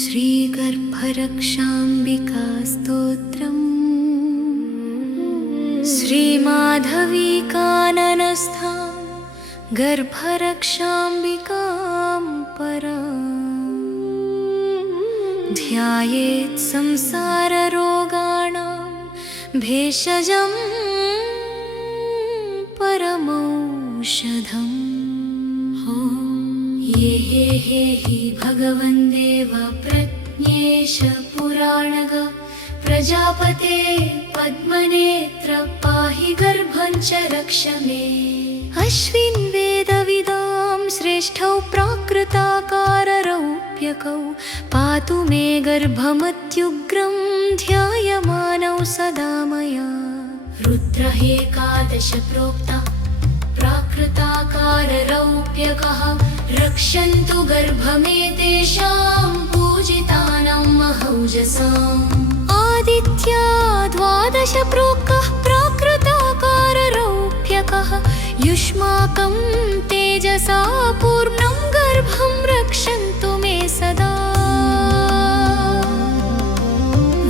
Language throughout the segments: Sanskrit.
श्रीगर्भरक्षाम्बिकास्तोत्रम् श्रीमाधवीकाननस्थां गर्भरक्षाम्बिकां पराम् ध्यायेत् संसाररोगाणां भेषजं परमौषधम्। ये हि भगवन् देव प्रज्ञेश पुराणग प्रजापते पद्मनेत्र पाहि गर्भं च रक्ष मे। अश्विन् वेदविदां श्रेष्ठौ प्राकृताकाररौप्यकौ पातु मे गर्भमत्युग्रं ध्यायमानौ सदा मया। रुद्र एकादश प्रोक्ता प्राकृताकाररौप्यकः रक्षन्तु गर्भमेतेषां पूजितानां महौजसाम्। आदित्या द्वादश प्रोक्तः प्राकृताकाररौप्यकः युष्माकं तेजसा पूर्णं गर्भं रक्षन्तु मे सदा।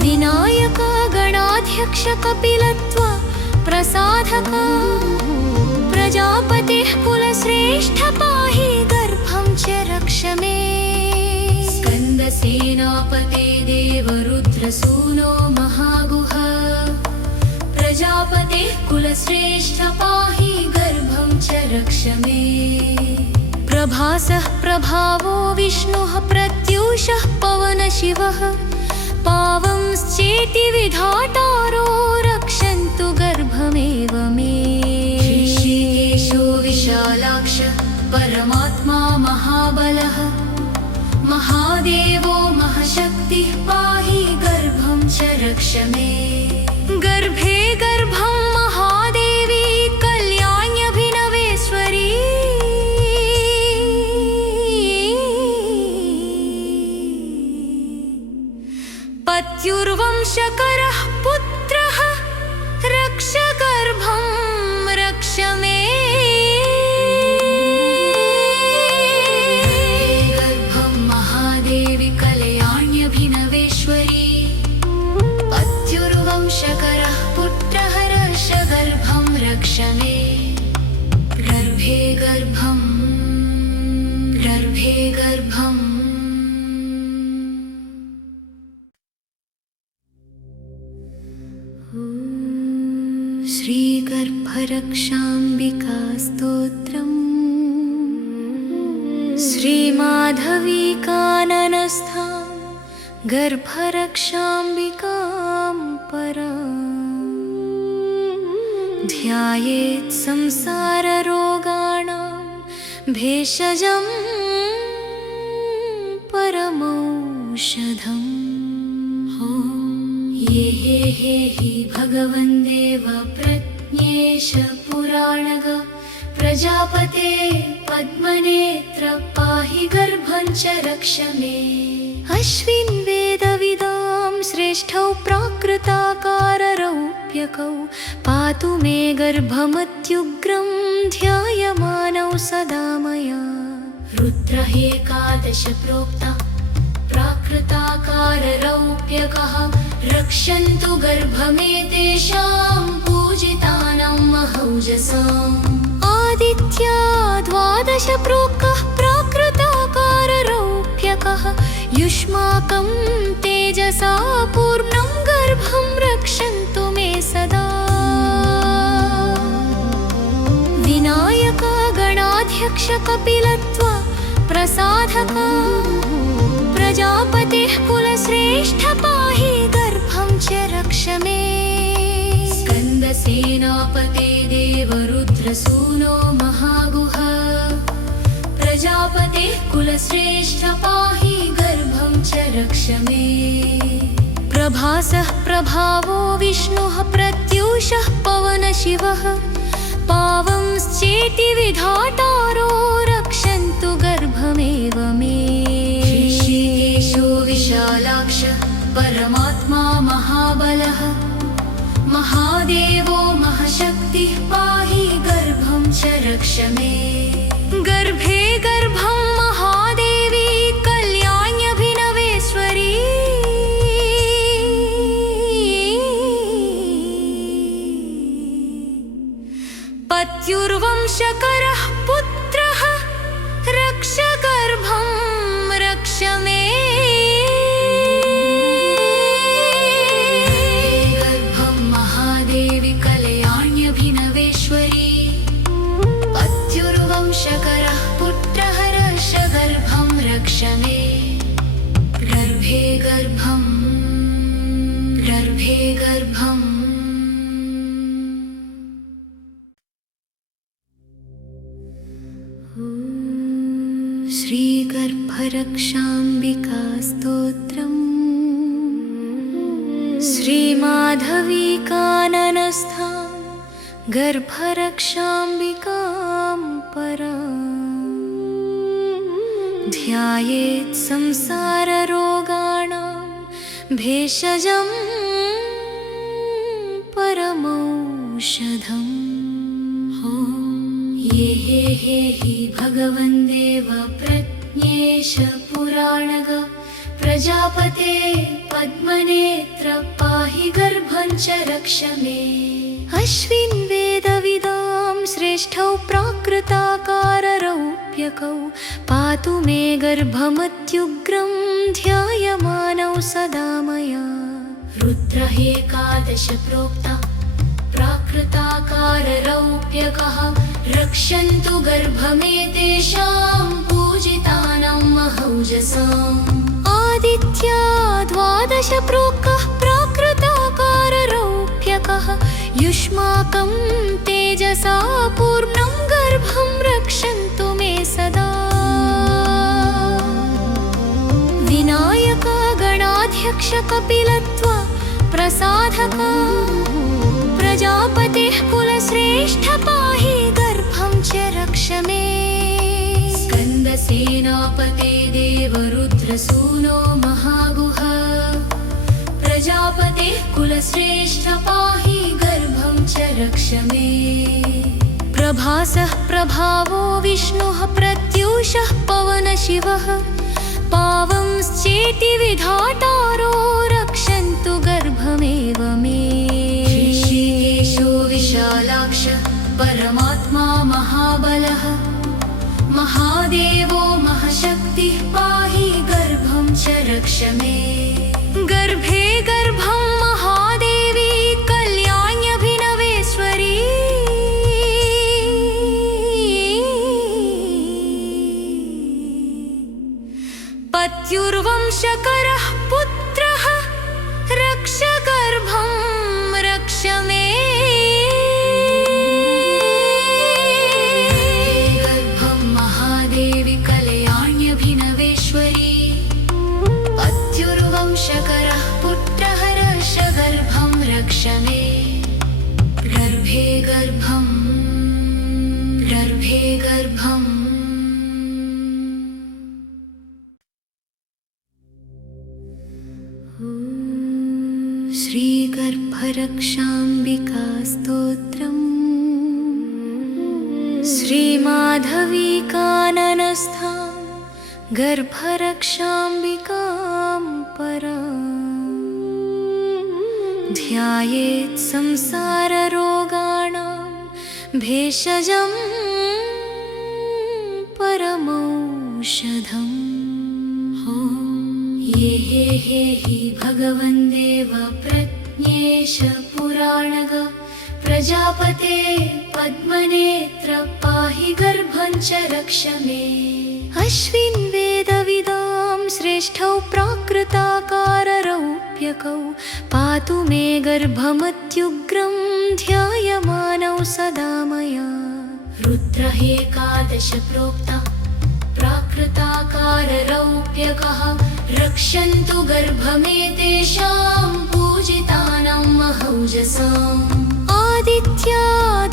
विनायका गणाध्यक्ष कपिलत्वा प्रसाधका प्रजापतेः कुलश्रेष्ठ पाहि गर्भं च रक्ष मे। स्कन्दसेनापते देवरुद्रसूनो महागुह प्रजापतेः कुलश्रेष्ठ पाहि गर्भं च रक्ष मे। प्रभासः प्रभावो विष्णुः प्रत्यूषः पवनशिवः पावंश्चेति विधातारो रक्षन्तु गर्भमेव मे। ऋषिकेशो विशालाक्ष परमात्मा महाबलः महादेवो महशक्तिः पाहि गर्भं च रक्ष मे। गर्भे गर्भं महादेवी कल्याण्यभिनवेश्वरी पत्युर्वंशकरः पुत्रः रक्ष गर्भं रक्ष मे। गर्भं महादेवी कल्याण्यभिनवेश्वरी पत्युर्वंशकरः पुत्रः रक्ष गर्भं रक्ष मे। गर्भे गर्भं गर्भे गर्भं श्रीगर्भरक्षाम्बिकास्तोत्रम् श्रीमाधवीकाननस्थां गर्भरक्षाम्बिकां पराम् ध्यायेत् संसाररोगाणां भेषजं परमौषधम्। ये हि भगवन् देव प्रज्ञेश पुराणग प्रजापते पद्मनेत्र पाहि गर्भं च रक्ष मे। अश्विन् वेदविदां श्रेष्ठौ प्राकृताकाररौप्यकौ पातु मे गर्भमत्युग्रं ध्यायमानौ सदा मया। रुद्र एकादश प्रोक्ता प्राकृताकाररौप्यकः रक्षन्तु गर्भमेतेषां पूजितानां महौजसाम्। आदित्या द्वादश प्रोक्तः प्राकृताकाररौप्यकः युष्माकं तेजसा पूर्णं गर्भं रक्षन्तु मे सदा। विनायका गणाध्यक्ष कपिलत्वा प्रसाधका प्रजापतेः कुलश्रेष्ठ पाहि गर्भं च रक्ष मे। स्कन्दसेनापते देवरुद्रसूनो महागुह प्रजापतेः कुलश्रेष्ठ पाहि गर्भं च रक्ष मे। प्रभासः प्रभावो विष्णुः प्रत्यूषः पवनशिवः पावंश्चेति विधातारो रक्षन्तु गर्भमेव मे। ऋषिकेशो विशालाक्ष परमात्मा महाबलः महादेवो महशक्तिः पाहि गर्भं च रक्ष मे। गर्भे गर्भं महादेवी कल्याण्यभिनवेश्वरी शकरः पुत्रः रक्ष गर्भं रक्ष मे गर्भं महादेवी कल्याण्यभिनवेश्वरी पत्युर्वं शकरः पुत्रः रक्ष गर्भं रक्ष मे गर्भे गर्भं श्रीगर्भरक्षाम्बिका स्तोत्रम् श्रीमाधवीकाननस्थां गर्भरक्षाम्बिकां परां ध्यायेत् संसाररोगाणां भेषजं परमौषधम्। ये हि भगवन् देव प्रज्ञेश पुराणग प्रजापते पद्मनेत्र पाहि गर्भं च रक्ष मे अश्विन् वेदविदां श्रेष्ठौ प्राकृताकाररौप्यकौ पातु मे गर्भमत्युग्रं ध्यायमानौ सदा मया रुद्र एकादश प्रोक्ता प्राकृताकाररौप्यकः रक्षन्तु गर्भमेतेषां पूजितानां महौजसाम् आदित्या द्वादश प्रोक्तः प्राकृताकाररौप्यकः युष्माकं तेजसा पूर्णं गर्भं रक्षन्तु मे सदा विनायका गणाध्यक्ष कपिलत्वा प्रसाधका प्रजापतेः कुलश्रेष्ठ पाहि गर्भं च रक्ष मे स्कन्दसेनापते देवरुद्रसूनो महागुह प्रजापतेः कुलश्रेष्ठ पाहि गर्भं च रक्ष मे प्रभासः प्रभावो विष्णुः प्रत्यूषः पवनशिवः पावंश्चेति विधातारो रक्षन्तु गर्भमेव मे विशालाक्ष परमात्मा महाबलः महादेवो महशक्तिः पाहि गर्भं च रक्ष मे गर्भे गर्भं महादेवी कल्याण्यभिनवेश्वरी पत्युर्वं शकरः पुत्रः रक्ष गर्भं रक्ष मे गर्भं महादेवी कल्याण्यभिनवेश्वरी पत्युर्वं शकरः पुत्रः रक्ष गर्भं रक्ष मे गर्भे गर्भं श्रीगर्भरक्षाम्बिका स्तोत्रम् श्रीमाधवीकाननस्थां गर्भरक्षाम्बिकां परां ध्यायेत् संसाररोगाणां भेषजं परमौषधम्। ये हि भगवन् देव प्रज्ञेश पुराणग प्रजापते पद्मनेत्र पाहि गर्भं च रक्ष मे अश्विन् वेदविदां श्रेष्ठौ प्राकृताकाररौप्यकौ पातु मे गर्भमत्युग्रं ध्यायमानौ सदा मया रुद्र एकादश प्रोक्ता प्राकृताकाररौप्यकः रक्षन्तु गर्भमेतेषां पूजितानां महौजसाम् आदित्या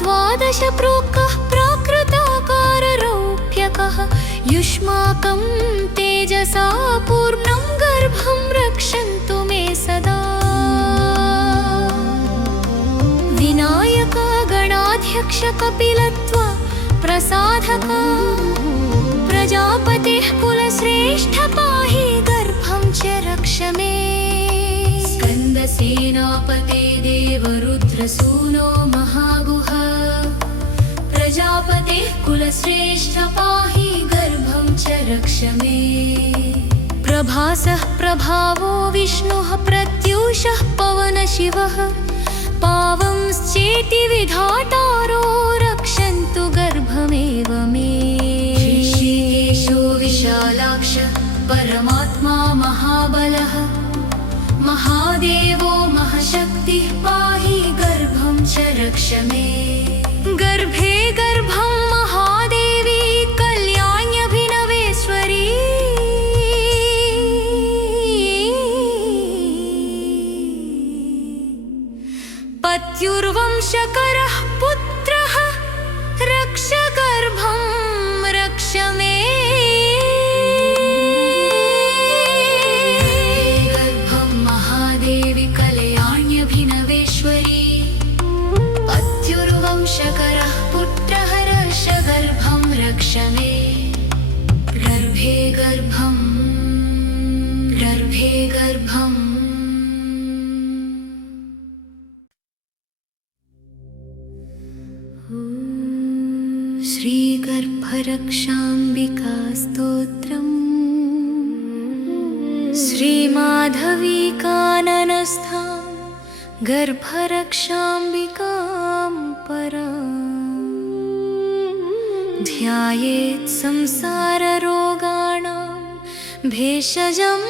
द्वादश प्रोक्तः प्राकृताकाररौप्यकः युष्माकं तेजसा पूर्णं गर्भं रक्षन्तु मे सदा विनायका गणाध्यक्ष कपिलत्वा प्रसाधका प्रजापतेः कुलश्रेष्ठ पाहि गर्भं च रक्ष मे स्कन्दसेनापते देवरुद्रसूनो महागुह प्रजापते कुलश्रेष्ठ पाहि गर्भं च रक्ष मे प्रभासः प्रभावो विष्णुः प्रत्यूषः पवनशिवः पावंश्चेति विधातारो रक्षन्तु गर्भमेव मे ऋषिकेशो विशालाक्ष परमात्मा महाबलः महादेवो महशक्तिः पाहि गर्भं च रक्ष मे गर्भे गर्भं महादेवी कल्याण्यभिनवेश्वरी पत्युर्वंशकरः पुत्रः रक्ष गर्भं रक्ष मे गर्भं महादेवी कल्याण्यभिनवेश्वरी पत्युर्वंशकरः पुत्रः रक्ष गर्भं रक्ष मे गर्भे गर्भं श्रीगर्भरक्षाम्बिका स्तोत्रम् श्रीमाधवीकाननस्थां गर्भरक्षाम्बिकां पराम् ध्यायेत् संसाररोगाणां भेषजं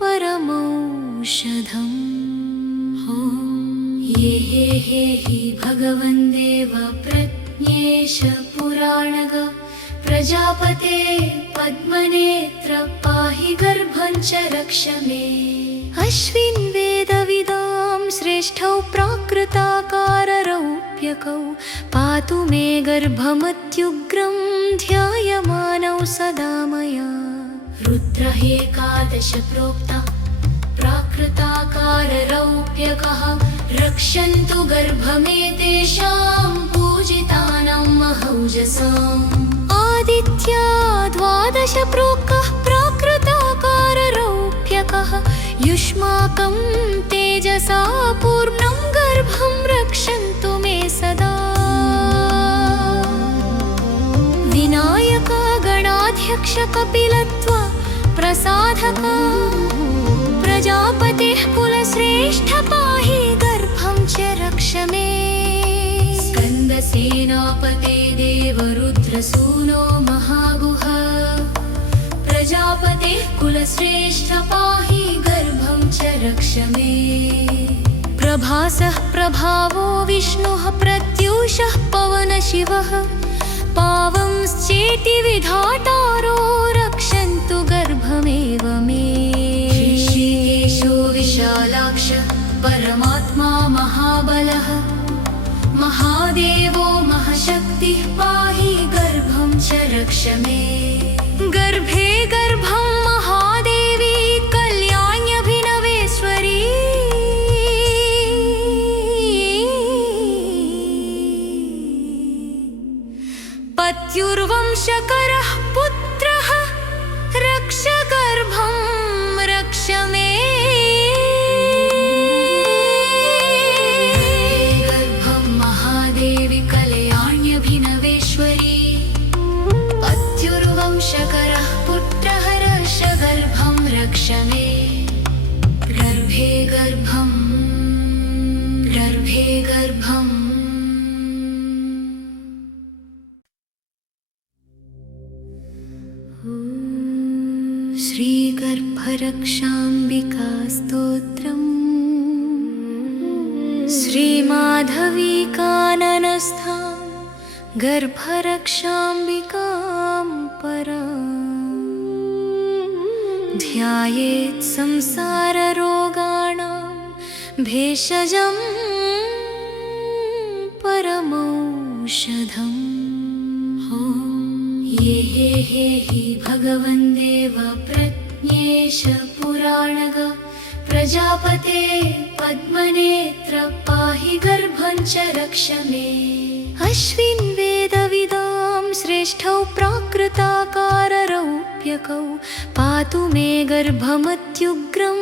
परमौषधम् ये हे हि भगवन् देव प्रज्ञेश पुराणग प्रजापते पद्मनेत्र पाहि गर्भं च रक्ष मे अश्विन् वेदविदां श्रेष्ठौ प्राकृताकाररौप्यकौ पातु मे गर्भमत्युग्रं ध्यायमानौ सदा मया रुद्रः एकादश प्रोक्ता प्राकृताकाररौप्यकः रक्षन्तु गर्भमेतेषां पूजितानां महौजसाम् आदित्या द्वादश प्रोक्तः प्राकृताकाररौप्यकः युष्माकं तेजसा पूर्णं गर्भं रक्षन्तु मे सदा विनायका गणाध्यक्ष कपिलत्वा प्रसाधका प्रजापतेः कुलश्रेष्ठ पाहि गर्भं च रक्ष मे स्कन्दसेनापते देवरुद्रसूनो महागुह प्रजापतेः कुलश्रेष्ठ पाहि गर्भं च रक्ष मे प्रभासः प्रभावो विष्णुः प्रत्यूषः पवनशिवः पावंश्चेति विधातारो रक्षन्तु गर्भमेव मे ऋषिकेशो विशालाक्ष परमात्मा महाबलः महादेवो महशक्तिः पाहि गर्भं च रक्ष मे गर्भे गर्भं महादेवी कल्याण्यभिनवेश्वरी पत्युर्वंशकरः पुत्रः रक्ष गर्भं रक्ष मे गर्भं महादेवी कल्याण्यभिनवेश्वरी पत्युर्वंशकरः पुत्रः रक्ष गर्भं रक्ष मे गर्भे गर्भं श्रीगर्भरक्षाम्बिका स्तोत्रम् श्रीमाधवीकाननस्थां गर्भरक्षाम्बिकां पराम् ध्यायेत् संसाररोगाणां भेषजं परमौषधम् ये हि भगवन् देव प्रज्ञेश पुराणग प्रजापते पद्मनेत्र पाहि गर्भं च रक्ष मे अश्विन् वेदविदां श्रेष्ठौ प्राकृताकाररौप्यकौ पातु मे गर्भमत्युग्रं